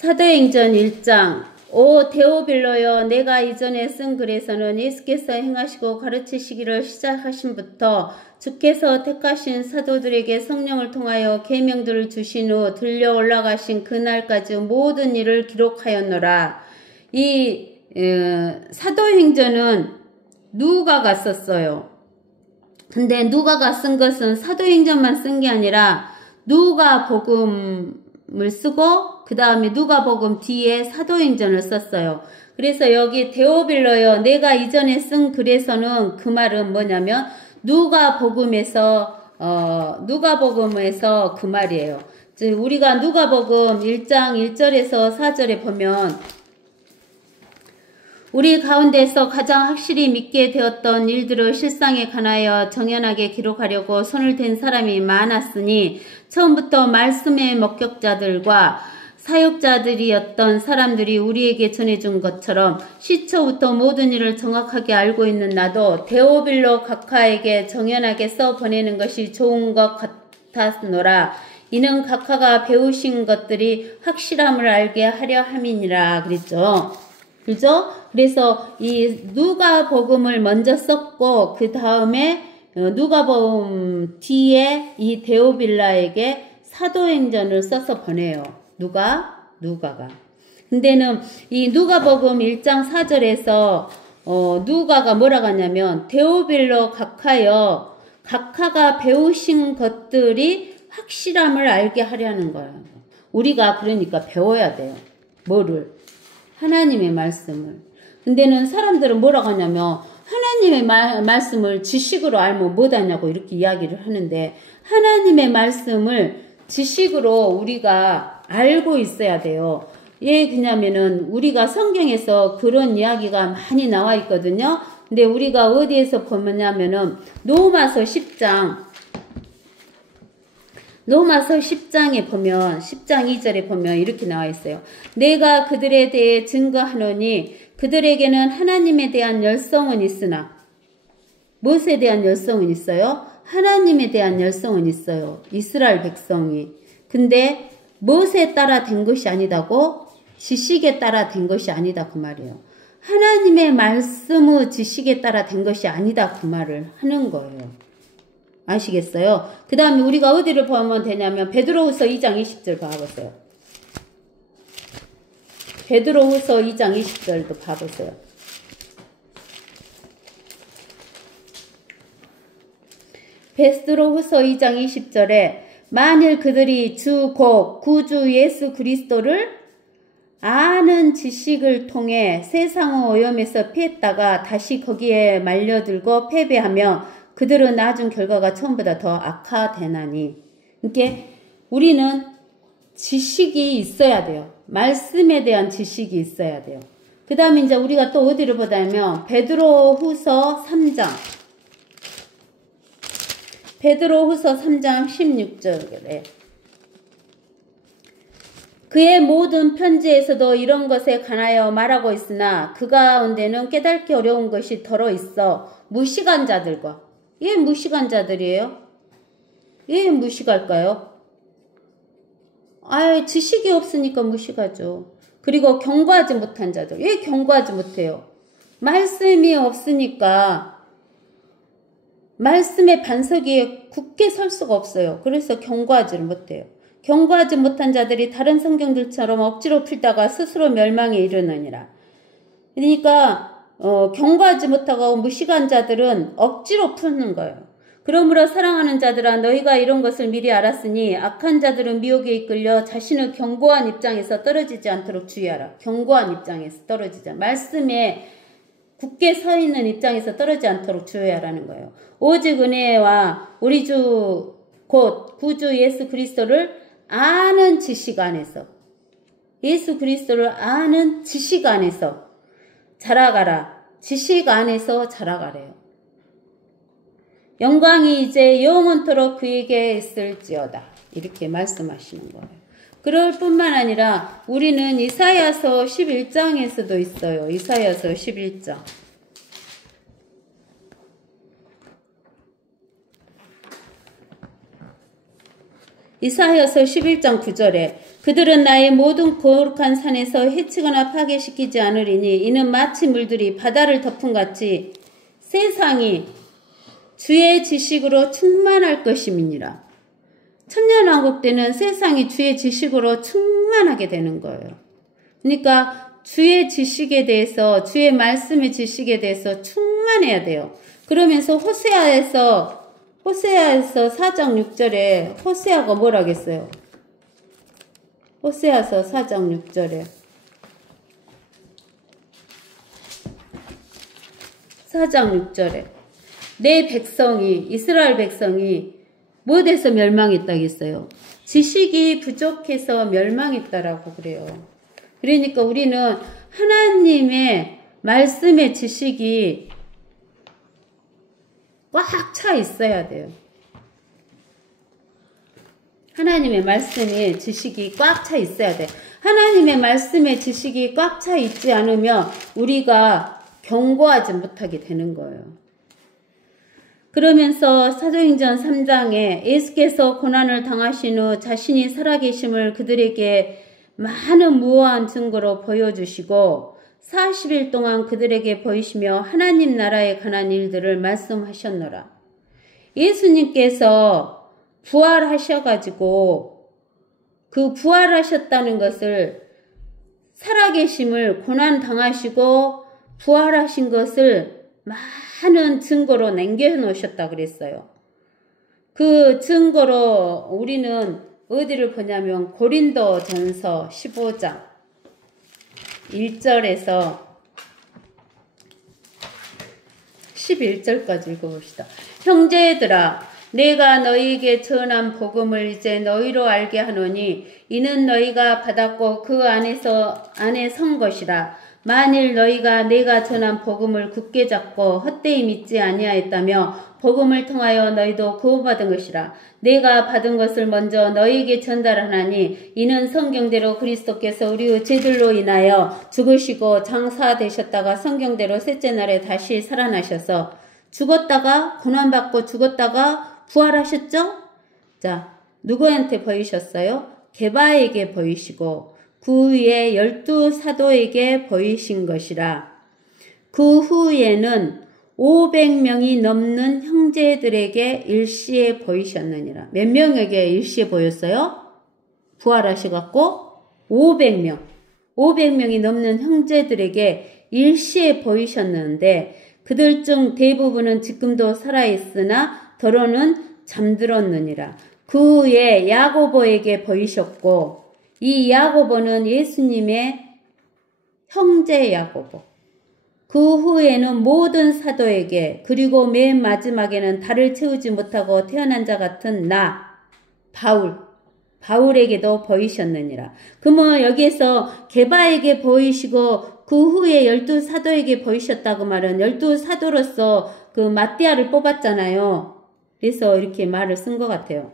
사도행전 1장 오 데오빌로여, 내가 이전에 쓴 글에서는 예수께서 행하시고 가르치시기를 시작하신부터 주께서 택하신 사도들에게 성령을 통하여 계명들을 주신 후 들려 올라가신 그날까지 모든 일을 기록하였노라. 이 사도행전은 누가가 썼어요. 근데 누가가 쓴 것은 사도행전만 쓴 게 아니라 누가복음을 쓰고 그 다음에 누가복음 뒤에 사도행전을 썼어요. 그래서 여기 데오빌로여, 내가 이전에 쓴 글에서는 그 말은 뭐냐면 누가복음에서 그 말이에요. 즉 우리가 누가복음 1장 1절에서 4절에 보면 우리 가운데서 가장 확실히 믿게 되었던 일들을 실상에 관하여 정연하게 기록하려고 손을 댄 사람이 많았으니 처음부터 말씀의 목격자들과 사역자들이었던 사람들이 우리에게 전해준 것처럼 시초부터 모든 일을 정확하게 알고 있는 나도 데오빌로 각하에게 정연하게 써보내는 것이 좋은 것 같았노라. 이는 각하가 배우신 것들이 확실함을 알게 하려 함이니라 그랬죠. 그죠? 그래서 이 누가복음을 먼저 썼고 그 다음에 누가복음 뒤에 이 데오빌라에게 사도행전을 써서 보내요. 누가가. 근데는 이 누가복음 1장 4절에서 누가가 뭐라고 하냐면 데오빌로 각하여, 각하가 배우신 것들이 확실함을 알게 하려는 거예요. 우리가 그러니까 배워야 돼요. 뭐를? 하나님의 말씀을. 근데는 사람들은 뭐라고 하냐면 하나님의 말씀을 지식으로 알면 못하냐고 이렇게 이야기를 하는데, 하나님의 말씀을 지식으로 우리가 알고 있어야 돼요. 예, 그냐면은 우리가 성경에서 그런 이야기가 많이 나와 있거든요. 근데 우리가 어디에서 보냐면은 로마서 10장에 보면 10장 2절에 보면 이렇게 나와 있어요. 내가 그들에 대해 증거하노니 그들에게는 하나님에 대한 열성은 있으나, 무엇에 대한 열성은 있어요? 하나님에 대한 열성은 있어요. 이스라엘 백성이. 근데 무엇에 따라 된 것이 아니다고? 지식에 따라 된 것이 아니다 그 말이에요. 하나님의 말씀의 지식에 따라 된 것이 아니다 그 말을 하는 거예요. 아시겠어요? 그 다음에 우리가 어디를 보면 되냐면 베드로후서 2장 20절 봐보세요. 베드로후서 2장 20절도 봐보세요. 베드로후서 2장 20절에 만일 그들이 주 곧 구주 예수 그리스도를 아는 지식을 통해 세상의 오염에서 피했다가 다시 거기에 말려들고 패배하며 그들은 나중 결과가 처음보다 더 악화되나니. 이렇게 우리는 지식이 있어야 돼요. 말씀에 대한 지식이 있어야 돼요. 그 다음에 이제 우리가 또 어디를 보자면 베드로후서 3장 16절에 그의 모든 편지에서도 이런 것에 관하여 말하고 있으나 그 가운데는 깨닫기 어려운 것이 더러 있어 무식한 자들과. 예, 무식한 자들이에요. 예, 무식할까요? 지식이 없으니까 무식하죠. 그리고 경고하지 못한 자들. 예, 경고하지 못해요. 말씀이 없으니까 말씀의 반석 위에 굳게 설 수가 없어요. 그래서 경고하지를 못해요. 경고하지 못한 자들이 다른 성경들처럼 억지로 풀다가 스스로 멸망에 이르느니라. 그러니까 경고하지 못하고 무식한 자들은 억지로 푸는 거예요. 그러므로 사랑하는 자들아, 너희가 이런 것을 미리 알았으니 악한 자들은 미혹에 이끌려 자신을 견고한 입장에서 떨어지지 않도록 주의하라. 견고한 입장에서 떨어지자. 말씀에 굳게 서 있는 입장에서 떨어지지 않도록 주의하라는 거예요. 오직 은혜와 우리 주 곧 구주 예수 그리스도를 아는 지식 안에서, 예수 그리스도를 아는 지식 안에서 자라가라. 지식 안에서 자라가래요. 영광이 이제 영원토록 그에게 있을지어다. 이렇게 말씀하시는 거예요. 그럴 뿐만 아니라 우리는 이사야서 11장에서도 있어요. 이사야서 11장. 이사야서 11장 9절에 그들은 나의 모든 거룩한 산에서 해치거나 파괴시키지 않으리니 이는 마치 물들이 바다를 덮은 같이 세상이 주의 지식으로 충만할 것임이니라. 천년왕국 때는 세상이 주의 지식으로 충만하게 되는 거예요. 그러니까 주의 지식에 대해서, 주의 말씀의 지식에 대해서 충만해야 돼요. 그러면서 호세아에서 4장 6절에 호세아가 뭐라 하겠어요? 호세아서 4장 6절에 4장 6절에 내 백성이, 이스라엘 백성이 무엇에서 멸망했다겠어요? 지식이 부족해서 멸망했다라고 그래요. 그러니까 우리는 하나님의 말씀의 지식이 꽉 차 있어야 돼요. 하나님의 말씀의 지식이 꽉 차 있어야 돼. 하나님의 말씀의 지식이 꽉 차 있지 않으면 우리가 경고하지 못하게 되는 거예요. 그러면서 사도행전 3장에 예수께서 고난을 당하신 후 자신이 살아계심을 그들에게 많은 무어한 증거로 보여주시고 40일 동안 그들에게 보이시며 하나님 나라에 관한 일들을 말씀하셨노라. 예수님께서 부활하셔가지고 그 부활하셨다는 것을 살아계심을 고난 당하시고 부활하신 것을 많은 증거로 남겨놓으셨다 그랬어요. 그 증거로 우리는 어디를 보냐면 고린도전서 15장 1절에서 11절까지 읽어봅시다. 형제들아, 내가 너희에게 전한 복음을 이제 너희로 알게 하노니 이는 너희가 받았고 그 안에 선 것이라. 만일 너희가 내가 전한 복음을 굳게 잡고 헛되이 믿지 아니하였다며 복음을 통하여 너희도 구원받은 것이라. 내가 받은 것을 먼저 너희에게 전달하나니 이는 성경대로 그리스도께서 우리의 죄들로 인하여 죽으시고 장사되셨다가 성경대로 셋째 날에 다시 살아나셔서 죽었다가 고난받고 죽었다가 부활하셨죠? 자, 누구한테 보이셨어요? 게바에게 보이시고 그 후에 12사도에게 보이신 것이라. 그 후에는 500명이 넘는 형제들에게 일시에 보이셨느니라. 몇 명에게 일시에 보였어요? 부활하셔갖고 500명이 넘는 형제들에게 일시에 보이셨는데 그들 중 대부분은 지금도 살아있으나 더러는 잠들었느니라. 그 후에 야고보에게 보이셨고 이 야고보는 예수님의 형제 야고보. 그 후에는 모든 사도에게 그리고 맨 마지막에는 달을 채우지 못하고 태어난 자 같은 나 바울에게도 보이셨느니라. 그러면 여기에서 게바에게 보이시고 그 후에 12사도에게 보이셨다고 말은 12사도로서 그 마띠아를 뽑았잖아요. 그래서 이렇게 말을 쓴 것 같아요.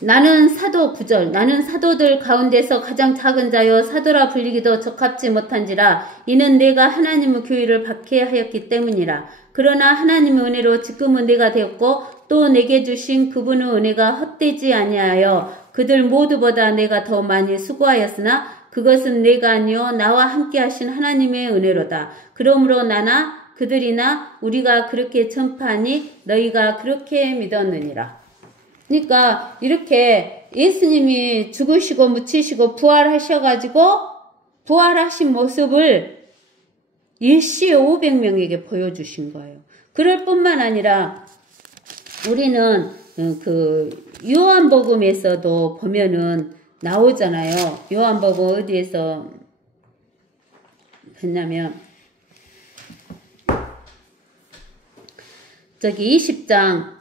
나는 사도 9절 나는 사도들 가운데서 가장 작은 자여 사도라 불리기도 적합지 못한지라. 이는 내가 하나님의 교회를 박해하였기 때문이라. 그러나 하나님의 은혜로 지금은 내가 되었고 또 내게 주신 그분의 은혜가 헛되지 아니하여 그들 모두보다 내가 더 많이 수고하였으나 그것은 내가 아니요 나와 함께 하신 하나님의 은혜로다. 그러므로 나나 그들이나 우리가 그렇게 전파하니 너희가 그렇게 믿었느니라. 그러니까 이렇게 예수님이 죽으시고 묻히시고 부활하셔가지고 부활하신 모습을 일시에 500명에게 보여주신 거예요. 그럴 뿐만 아니라 우리는 그 요한복음에서도 보면은 나오잖아요. 요한복음 어디에서 했냐면 저기 20장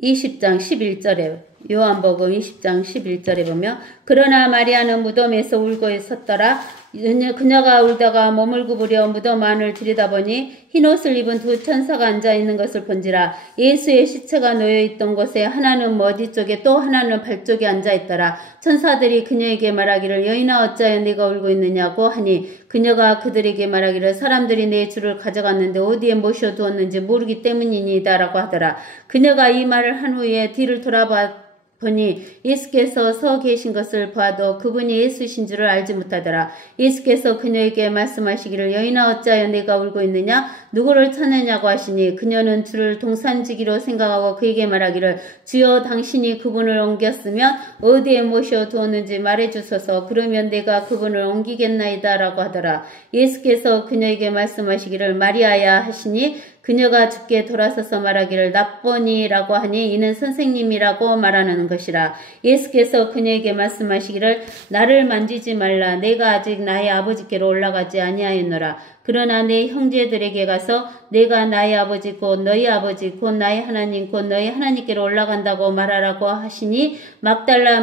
11절에 요한복음 20장 11절에 보면 그러나 마리아는 무덤에서 울고 있었더라. 그녀가 울다가 몸을 구부려 무덤 안을 들여다보니 흰옷을 입은 두 천사가 앉아있는 것을 본지라. 예수의 시체가 놓여있던 곳에 하나는 머리 쪽에 또 하나는 발 쪽에 앉아있더라. 천사들이 그녀에게 말하기를 여인아 어찌하여 네가 울고 있느냐고 하니 그녀가 그들에게 말하기를 사람들이 내 주를 가져갔는데 어디에 모셔두었는지 모르기 때문이니이다 라고 하더라. 그녀가 이 말을 한 후에 뒤를 돌아봤더니 보니 예수께서 서 계신 것을 봐도 그분이 예수신 줄을 알지 못하더라. 예수께서 그녀에게 말씀하시기를 여인아 어찌하여 내가 울고 있느냐 누구를 찾느냐고 하시니 그녀는 주를 동산지기로 생각하고 그에게 말하기를 주여 당신이 그분을 옮겼으면 어디에 모셔 두었는지 말해주소서 그러면 내가 그분을 옮기겠나이다 라고 하더라. 예수께서 그녀에게 말씀하시기를 마리아야 하시니 그녀가 주께 돌아서서 말하기를 랍보니라고 하니 이는 선생님이라고 말하는 것이라. 예수께서 그녀에게 말씀하시기를 나를 만지지 말라. 내가 아직 나의 아버지께로 올라가지 아니하였노라. 그러나 내 형제들에게 가서 내가 나의 아버지 곧 너희 아버지 곧 나의 하나님 곧 너희 하나님께로 올라간다고 말하라고 하시니 막달라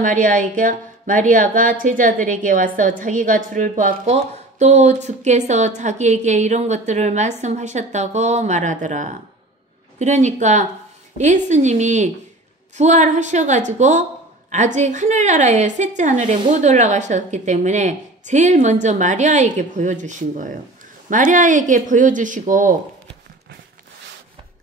마리아가 제자들에게 와서 자기가 주를 보았고 또 주께서 자기에게 이런 것들을 말씀하셨다고 말하더라. 그러니까 예수님이 부활하셔가지고 아직 하늘나라에 셋째 하늘에 못 올라가셨기 때문에 제일 먼저 마리아에게 보여주신 거예요. 마리아에게 보여주시고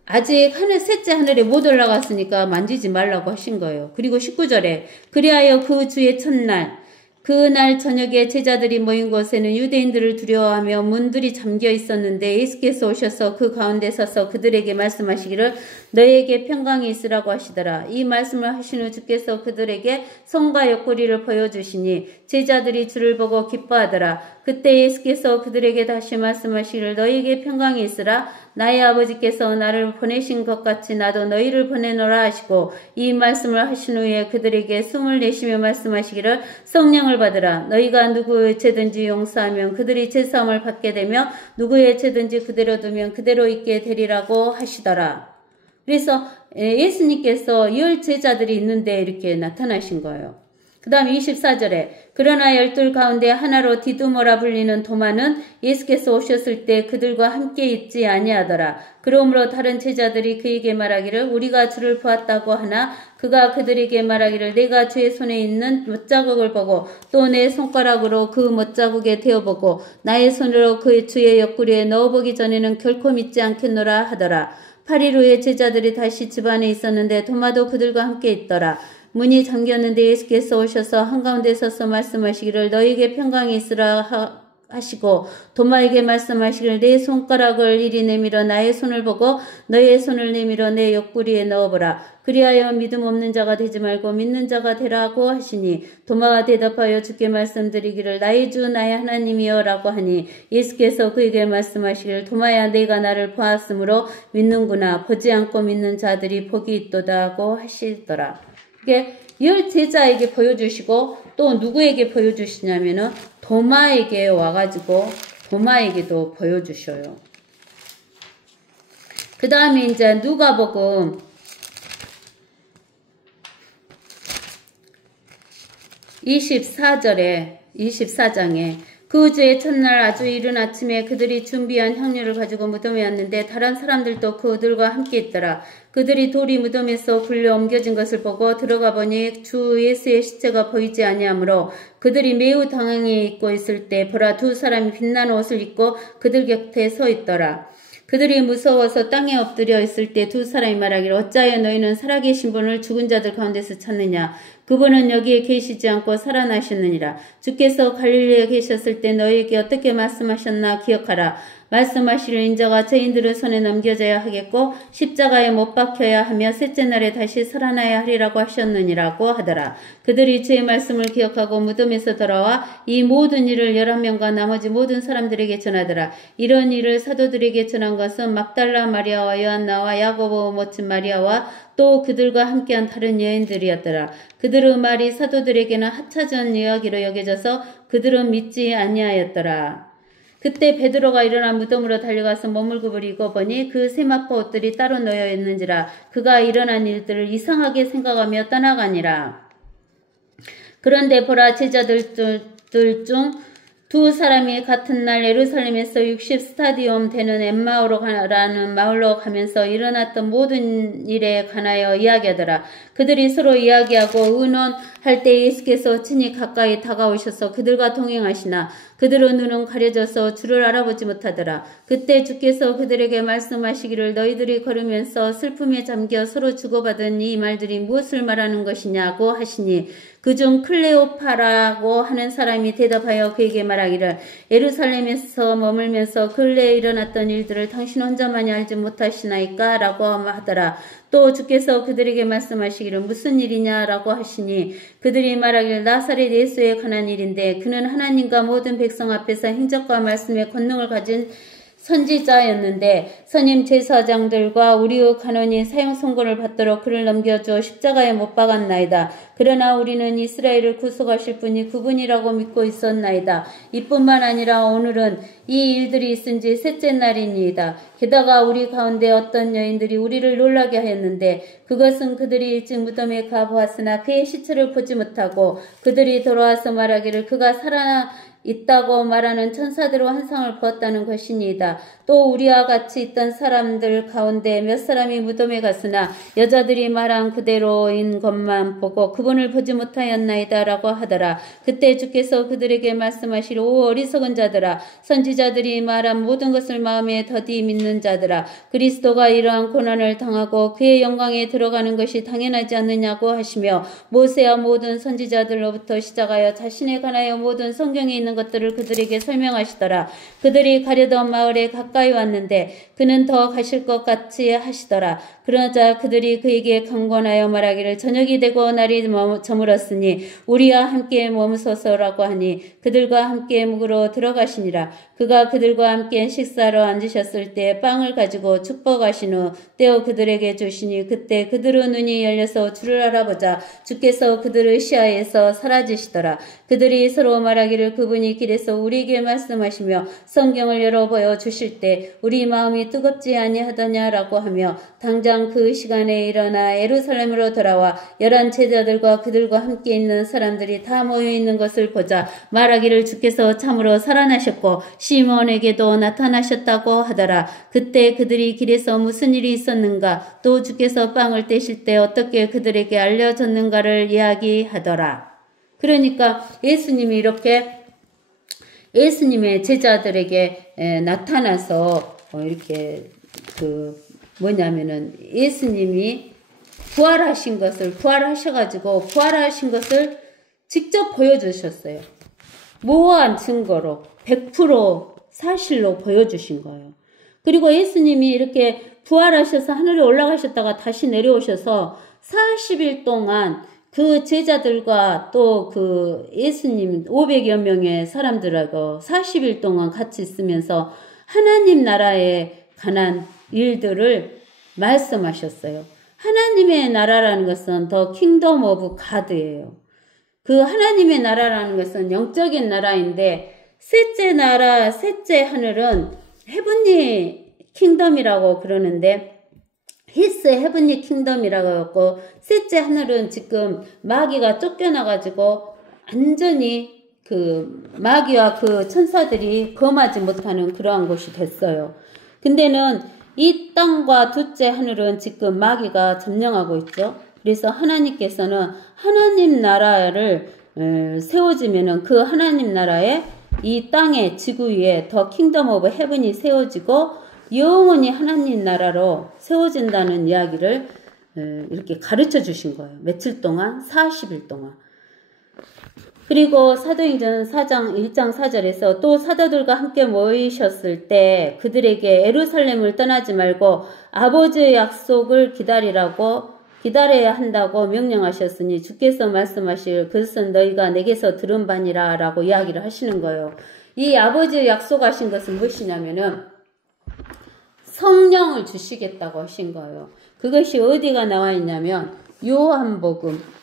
아직 셋째 하늘에 못 올라갔으니까 만지지 말라고 하신 거예요. 그리고 19절에 그리하여 그 주의 첫날 그날 저녁에 제자들이 모인 곳에는 유대인들을 두려워하며 문들이 잠겨 있었는데 예수께서 오셔서 그 가운데 서서 그들에게 말씀하시기를 너희에게 평강이 있으라고 하시더라. 이 말씀을 하신 후 주께서 그들에게 손과 옆구리를 보여주시니 제자들이 주를 보고 기뻐하더라. 그때 예수께서 그들에게 다시 말씀하시기를 너희에게 평강이 있으라. 나의 아버지께서 나를 보내신 것 같이 나도 너희를 보내노라 하시고 이 말씀을 하신 후에 그들에게 숨을 내쉬며 말씀하시기를 성령을 받으라. 너희가 누구의 죄든지 용서하면 그들이 죄사함을 받게 되며 누구의 죄든지 그대로 두면 그대로 있게 되리라고 하시더라. 그래서 예수님께서 10 제자들이 있는데 이렇게 나타나신 거예요. 그 다음 24절에 그러나 12 가운데 하나로 디두모라 불리는 도마는 예수께서 오셨을 때 그들과 함께 있지 아니하더라. 그러므로 다른 제자들이 그에게 말하기를 우리가 주를 보았다고 하나 그가 그들에게 말하기를 내가 주의 손에 있는 못자국을 보고 또 내 손가락으로 그 못자국에 대어보고 나의 손으로 그 주의 옆구리에 넣어보기 전에는 결코 믿지 않겠노라 하더라. 8일 후에 제자들이 다시 집안에 있었는데 도마도 그들과 함께 있더라. 문이 잠겼는데 예수께서 오셔서 한가운데 서서 말씀하시기를 너희에게 평강이 있으라 하시고 도마에게 말씀하시기를 내 손가락을 이리 내밀어 나의 손을 보고 너의 손을 내밀어 내 옆구리에 넣어보라. 그리하여 믿음 없는 자가 되지 말고 믿는 자가 되라고 하시니 도마가 대답하여 주께 말씀드리기를 나의 주 나의 하나님이여 라고 하니 예수께서 그에게 말씀하시기를 도마야 내가 나를 보았으므로 믿는구나. 보지 않고 믿는 자들이 복이 있도다고 하시더라. 이게 10 제자에게 보여주시고 또 누구에게 보여주시냐면은 도마에게 와가지고 도마에게도 보여주셔요. 그 다음에 이제 누가복음 24장에 그 주의 첫날 아주 이른 아침에 그들이 준비한 향료를 가지고 무덤에 왔는데 다른 사람들도 그들과 함께 있더라. 그들이 돌이 무덤에서 굴려 옮겨진 것을 보고 들어가 보니 주 예수의 시체가 보이지 아니하므로 그들이 매우 당황해 있고 있을 때 보라 두 사람이 빛나는 옷을 입고 그들 곁에 서 있더라. 그들이 무서워서 땅에 엎드려 있을 때 두 사람이 말하기를 어찌하여 너희는 살아계신 분을 죽은 자들 가운데서 찾느냐. 그분은 여기에 계시지 않고 살아나셨느니라. 주께서 갈릴리에 계셨을 때 너희에게 어떻게 말씀하셨나 기억하라. 말씀하시를 인자가 죄인들의 손에 넘겨져야 하겠고 십자가에 못 박혀야 하며 셋째 날에 다시 살아나야 하리라고 하셨느니라고 하더라. 그들이 주의 말씀을 기억하고 무덤에서 돌아와 이 모든 일을 11명과 나머지 모든 사람들에게 전하더라. 이런 일을 사도들에게 전한 것은 막달라 마리아와 요한나와 야고보 모친 마리아와 또 그들과 함께한 다른 여인들이었더라. 그들의 말이 사도들에게는 하찮은 이야기로 여겨져서 그들은 믿지 아니하였더라. 그때 베드로가 일어나 무덤으로 달려가서 머물굽을 입어보니 그 세마포 옷들이 따로 놓여 있는지라. 그가 일어난 일들을 이상하게 생각하며 떠나가니라. 그런데 보라 제자들 중 두 사람이 같은 날 예루살렘에서 60 스타디움 되는 엠마오라는 마을로 가면서 일어났던 모든 일에 관하여 이야기하더라. 그들이 서로 이야기하고 의논할 때 예수께서 친히 가까이 다가오셔서 그들과 동행하시나 그들의 눈은 가려져서 주를 알아보지 못하더라. 그때 주께서 그들에게 말씀하시기를 너희들이 걸으면서 슬픔에 잠겨 서로 주고받은 이 말들이 무엇을 말하는 것이냐고 하시니 그중 클레오파라고 하는 사람이 대답하여 그에게 말하기를 예루살렘에서 머물면서 근래에 일어났던 일들을 당신 혼자만이 알지 못하시나이까? 라고 하더라. 또 주께서 그들에게 말씀하시기를 무슨 일이냐라고 하시니 그들이 말하기를 나사렛 예수에 관한 일인데 그는 하나님과 모든 백성 앞에서 행적과 말씀의 권능을 가진 선지자였는데 선임 제사장들과 우리의 간원이 사형 선고를 받도록 그를 넘겨줘 십자가에 못 박았나이다. 그러나 우리는 이스라엘을 구속하실 분이 그분이라고 믿고 있었나이다. 이뿐만 아니라 오늘은 이 일들이 있은 지 셋째 날이니이다. 게다가 우리 가운데 어떤 여인들이 우리를 놀라게 하였는데 그것은 그들이 일찍 무덤에 가보았으나 그의 시체를 보지 못하고 그들이 돌아와서 말하기를 그가 살아 있다고 말하는 천사들의 환상을 보았다는 것이니이다. 또 우리와 같이 있던 사람들 가운데 몇 사람이 무덤에 갔으나 여자들이 말한 그대로인 것만 보고 그분을 보지 못하였나이다 라고 하더라. 그때 주께서 그들에게 말씀하시되 오 어리석은 자들아 선지자들이 말한 모든 것을 마음에 더디 믿는 자들아 그리스도가 이러한 고난을 당하고 그의 영광에 들어가는 것이 당연하지 않느냐고 하시며 모세와 모든 선지자들로부터 시작하여 자신에 관하여 모든 성경에 있는 것들을 그들에게 설명하시더라. 그들이 가려던 마을에 가까이 왔는데 그는 더 가실 것 같이 하시더라. 그러자 그들이 그에게 강권하여 말하기를 저녁이 되고 날이 저물었으니 우리와 함께 머무소서라고 하니 그들과 함께 묵으러 들어가시니라. 그가 그들과 함께 식사로 앉으셨을 때 빵을 가지고 축복하신 후 떼어 그들에게 주시니 그때 그들의 눈이 열려서 주를 알아보자 주께서 그들의 시야에서 사라지시더라. 그들이 서로 말하기를 그분이 길에서 우리에게 말씀하시며 성경을 열어 보여주실 때 우리 마음이 뜨겁지 아니하더냐라고 하며 당장 그 시간에 일어나 예루살렘으로 돌아와 11 제자들과 그들과 함께 있는 사람들이 다 모여있는 것을 보자 말하기를 주께서 참으로 살아나셨고 시몬에게도 나타나셨다고 하더라. 그때 그들이 길에서 무슨 일이 있었는가 또 주께서 빵을 떼실 때 어떻게 그들에게 알려졌는가를 이야기하더라. 그러니까 예수님이 이렇게 예수님의 제자들에게 나타나서 이렇게 뭐냐면은 예수님이 부활하신 것을 직접 보여주셨어요. 모호한 증거로 100% 사실로 보여주신 거예요. 그리고 예수님이 이렇게 부활하셔서 하늘에 올라가셨다가 다시 내려오셔서 40일 동안 그 제자들과 또 그 예수님 500여 명의 사람들하고 40일 동안 같이 있으면서 하나님 나라에 관한 일들을 말씀하셨어요. 하나님의 나라라는 것은 더 킹덤 오브 가드예요. 그 하나님의 나라라는 것은 영적인 나라인데 셋째 나라, 셋째 하늘은 헤븐리 킹덤이라고 그러는데 히스 헤븐리 킹덤이라고 했고 셋째 하늘은 지금 마귀가 쫓겨나가지고 완전히 그 마귀와 그 천사들이 범하지 못하는 그러한 곳이 됐어요. 근데는 이 땅과 둘째 하늘은 지금 마귀가 점령하고 있죠. 그래서 하나님께서는 하나님 나라를 세워지면은 그 하나님 나라에 이 땅의 지구 위에 더 킹덤 오브 헤븐이 세워지고 영원히 하나님 나라로 세워진다는 이야기를 이렇게 가르쳐 주신 거예요. 며칠 동안? 40일 동안. 그리고 사도행전 4장 1장 4절에서 또 사도들과 함께 모이셨을 때 그들에게 예루살렘을 떠나지 말고 아버지의 약속을 기다려야 한다고 명령하셨으니 주께서 말씀하실 그것은 너희가 내게서 들은 바니라 라고 이야기를 하시는 거예요. 이 아버지의 약속하신 것은 무엇이냐면은 성령을 주시겠다고 하신 거예요. 그것이 어디가 나와 있냐면 요한복음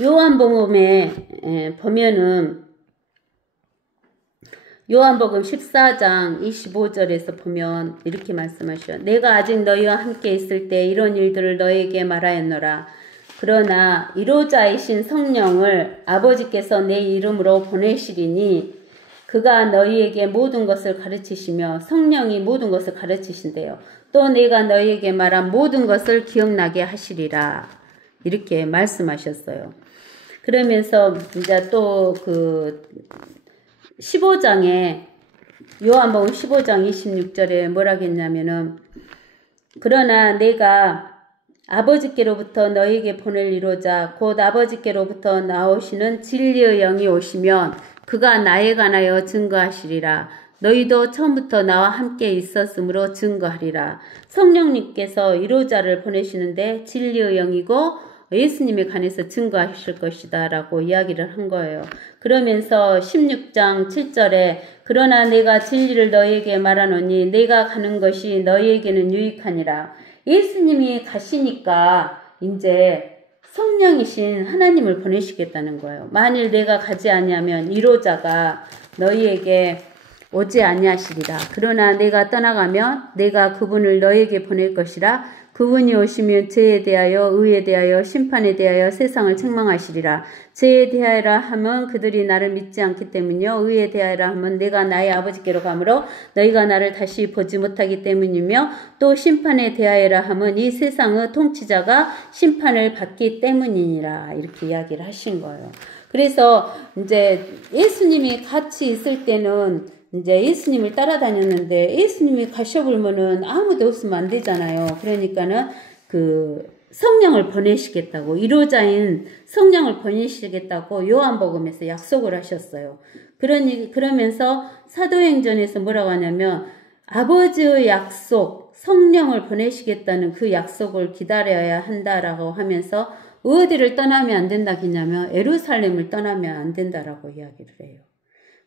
'요한복음에 보면은 요한복음 14장 25절에서 보면 이렇게 말씀하셔요. 내가 아직 너희와 함께 있을 때 이런 일들을 너희에게 말하였노라. 그러나 이로자이신 성령을 아버지께서 내 이름으로 보내시리니 그가 너희에게 모든 것을 가르치시며 성령이 모든 것을 가르치신대요. 또 내가 너희에게 말한 모든 것을 기억나게 하시리라. 이렇게 말씀하셨어요. 그러면서 이제 또 그 15장에 요한복음 15장 26절에 뭐라고 했냐면은 그러나 내가 아버지께로부터 너희에게 보낼리로자 곧 아버지께로부터 나오시는 진리의 영이 오시면 그가 나에 관하여 증거하시리라. 너희도 처음부터 나와 함께 있었으므로 증거하리라. 성령님께서 이로자를 보내시는데 진리의 영이고 예수님에 관해서 증거하실 것이다 라고 이야기를 한 거예요. 그러면서 16장 7절에 그러나 내가 진리를 너희에게 말하노니 내가 가는 것이 너희에게는 유익하니라. 예수님이 가시니까 이제 성령이신 하나님을 보내시겠다는 거예요. 만일 내가 가지 아니하면 이로자가 너희에게 오지 아니하시리라. 그러나 내가 떠나가면 내가 그분을 너희에게 보낼 것이라. 그분이 오시면 죄에 대하여 의에 대하여 심판에 대하여 세상을 책망하시리라. 죄에 대하여라 하면 그들이 나를 믿지 않기 때문이요 의에 대하여라 하면 내가 나의 아버지께로 가므로 너희가 나를 다시 보지 못하기 때문이며 또 심판에 대하여라 하면 이 세상의 통치자가 심판을 받기 때문이니라. 이렇게 이야기를 하신 거예요. 그래서 이제 예수님이 같이 있을 때는 이제 예수님을 따라다녔는데 예수님이 가셔버리면은 아무도 없으면 안 되잖아요. 그러니까는 그 성령을 보내시겠다고 이로자인 성령을 보내시겠다고 요한복음에서 약속을 하셨어요. 그러면서 사도행전에서 뭐라고 하냐면 아버지의 약속 성령을 보내시겠다는 그 약속을 기다려야 한다라고 하면서 어디를 떠나면 안 된다 했냐면 예루살렘을 떠나면 안 된다라고 이야기를 해요.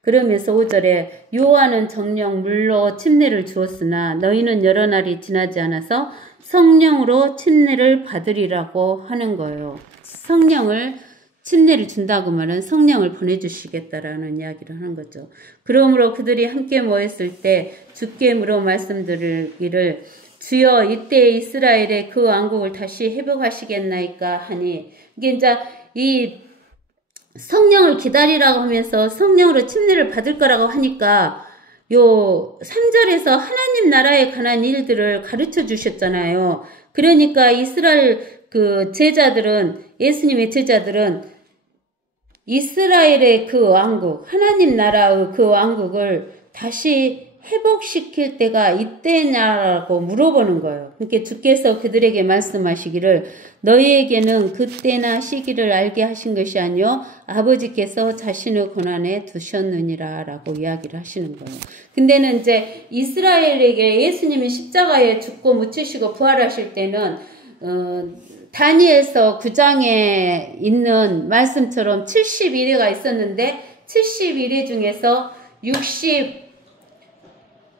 그러면서 5절에 요한은 정령 물로 침례를 주었으나 너희는 여러 날이 지나지 않아서 성령으로 침례를 받으리라고 하는 거예요. 성령을 침례를 준다고 말은 성령을 보내주시겠다라는 이야기를 하는 거죠. 그러므로 그들이 함께 모였을 때 주께 물어 말씀드리기를 주여 이때 이스라엘의 그 왕국을 다시 회복하시겠나이까 하니 이게 이제 이 성령을 기다리라고 하면서 성령으로 침례를 받을 거라고 하니까 요 3절에서 하나님 나라에 관한 일들을 가르쳐 주셨잖아요. 그러니까 이스라엘 그 제자들은 예수님의 제자들은 이스라엘의 그 왕국 하나님 나라의 그 왕국을 다시 회복시킬 때가 이때냐라고 물어보는 거예요. 그러니까 주께서 그들에게 말씀하시기를 너희에게는 그때나 시기를 알게 하신 것이 아니요 아버지께서 자신의 권한에 두셨느니라 라고 이야기를 하시는 거예요. 근데는 이제 이스라엘에게 예수님이 십자가에 죽고 묻히시고 부활하실 때는 다니엘서 9장에 있는 말씀처럼 71회가 있었는데 71회 중에서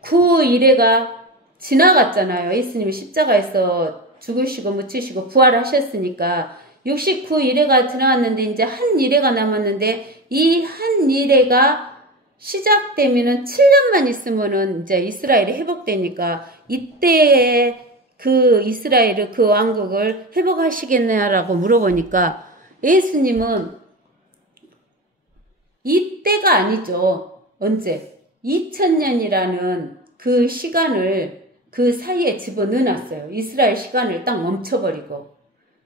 69일회가 지나갔잖아요. 예수님이 십자가에서 죽으시고 묻히시고 부활하셨으니까 69일회가 지나갔는데 이제 한 일회가 남았는데 이 한 일회가 시작되면은 7년만 있으면은 이제 이스라엘이 회복되니까 이때에 그 이스라엘의 그 왕국을 회복하시겠냐라고 물어보니까 예수님은 이때가 아니죠. 언제? 2000년이라는 그 시간을 그 사이에 집어넣어놨어요. 이스라엘 시간을 딱 멈춰버리고.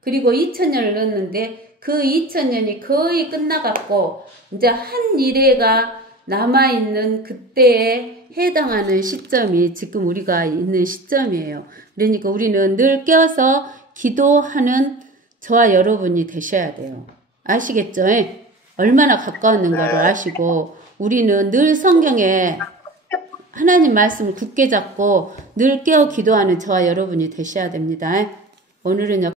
그리고 2000년을 넣었는데 그 2000년이 거의 끝나갔고 이제 한 일회가 남아있는 그때에 해당하는 시점이 지금 우리가 있는 시점이에요. 그러니까 우리는 늘 깨어서 기도하는 저와 여러분이 되셔야 돼요. 아시겠죠? 얼마나 가까웠는가를 아시고 우리는 늘 성경에 하나님 말씀을 굳게 잡고 늘 깨어 기도하는 저와 여러분이 되셔야 됩니다. 오늘은